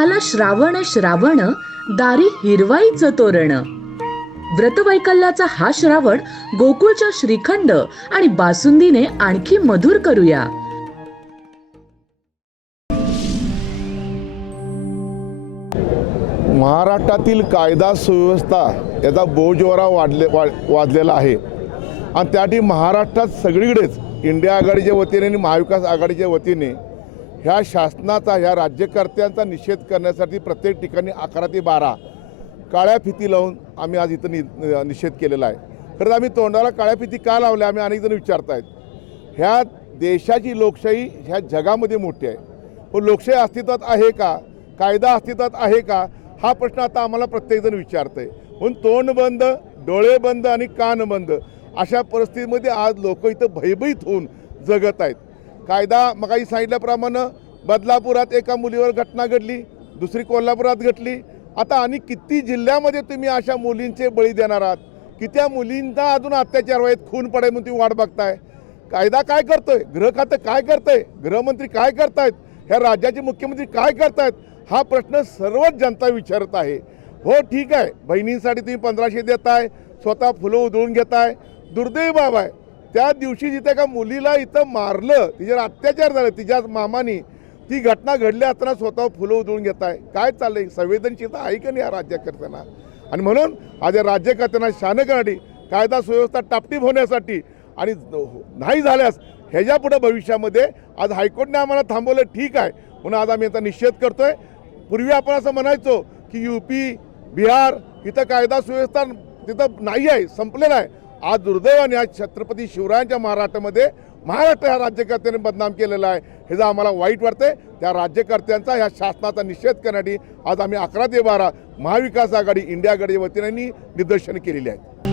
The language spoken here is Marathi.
आला श्रावण श्रावण दारी हिरवाईच तोरण. व्रतवैकल्याचा हा श्रावण गोकुळच्या श्रीखंड आणि बासुंदीने आणखी मधुर करूया. महाराष्ट्रातील कायदा सुव्यवस्था याचा बोजवारा वाढले वा वाजलेला आहे. आणि त्यासाठी महाराष्ट्रात सगळीकडेच इंडिया आघाडीच्या वतीने आणि महाविकास आघाडीच्या वतीने ह्या शासनाचा ह्या राज्यकर्त्यांचा निषेध करण्यासाठी प्रत्येक ठिकाणी अकरा ते बारा काळ्या फिती लावून आम्ही आज इथं नि निषेध केलेला आहे. खरं आम्ही तोंडाला काळ्या फिती का लावल्या आम्ही अनेक जण विचारत आहेत ह्या देशाची लोकशाही ह्या जगामध्ये मोठी आहे. पण लोकशाही अस्तित्वात आहे का? कायदा अस्तित्वात आहे का? हा प्रश्न आता आम्हाला प्रत्येकजण विचारतंय. म्हणून तोंड बंद डोळे बंद आणि कान बंद अशा परिस्थितीमध्ये आज लोक इथं भयभीत होऊन जगत आहेत. कायदा मगाई सांगितल्याप्रमाणे बदलापुरात एका मुलीवर घटना घडली दुसरी कोल्हापुरात घडली आता आणि किती जिल्ह्यामध्ये तुम्ही अशा मुलींचे बळी देणार आहात? की त्या मुलींचा अजून अत्याचार व्हायत खून पडाय म्हणून ती वाट बघताय? कायदा काय करतोय? गृह खातं काय करतंय? गृहमंत्री काय करतायत? ह्या राज्याचे मुख्यमंत्री काय करतायत? हा प्रश्न सर्वच जनता विचारत आहे. हो ठीक आहे. बहिणींसाठी तुम्ही पंधराशे देताय स्वतः फुलं उधळून घेताय. दुर्दैव बाब आहे. त्या दिवशी जिथे का मुलीला इथं मारलं तिच्यावर अत्याचार झाले तिच्या मामानी ती घटना घडली असताना स्वतः फुलं उधळून घेताय काय चाललंय? संवेदनशीलता आहे का नाही या राज्यकर्त्यांना? आणि म्हणून आज या राज्यकर्त्यांना शान करण्यासाठी कायदा सुव्यवस्था टापटीप होण्यासाठी आणि नाही झाल्यास ह्याच्या पुढे भविष्यामध्ये आज हायकोर्टने आम्हाला थांबवलं ठीक आहे. म्हणून आज आम्ही याचा निषेध करतोय. पूर्वी आपण असं म्हणायचो की यू पी बिहार इथं कायदा सुव्यवस्था तिथं नाही आहे संपलेला आहे. आज दुर्दैवाने आज छत्रपती शिवरायांच्या महाराष्ट्रामध्ये महाराष्ट्र ह्या राज्यकर्त्यांनी बदनाम केलेला आहे. हे जर आम्हाला वाईट वाटते त्या राज्यकर्त्यांचा ह्या शासनाचा निषेध करण्यासाठी आज आम्ही अकरा ते बारा महाविकास आघाडी इंडिया आघाडीच्या वतीने निदर्शनं केलेली आहेत.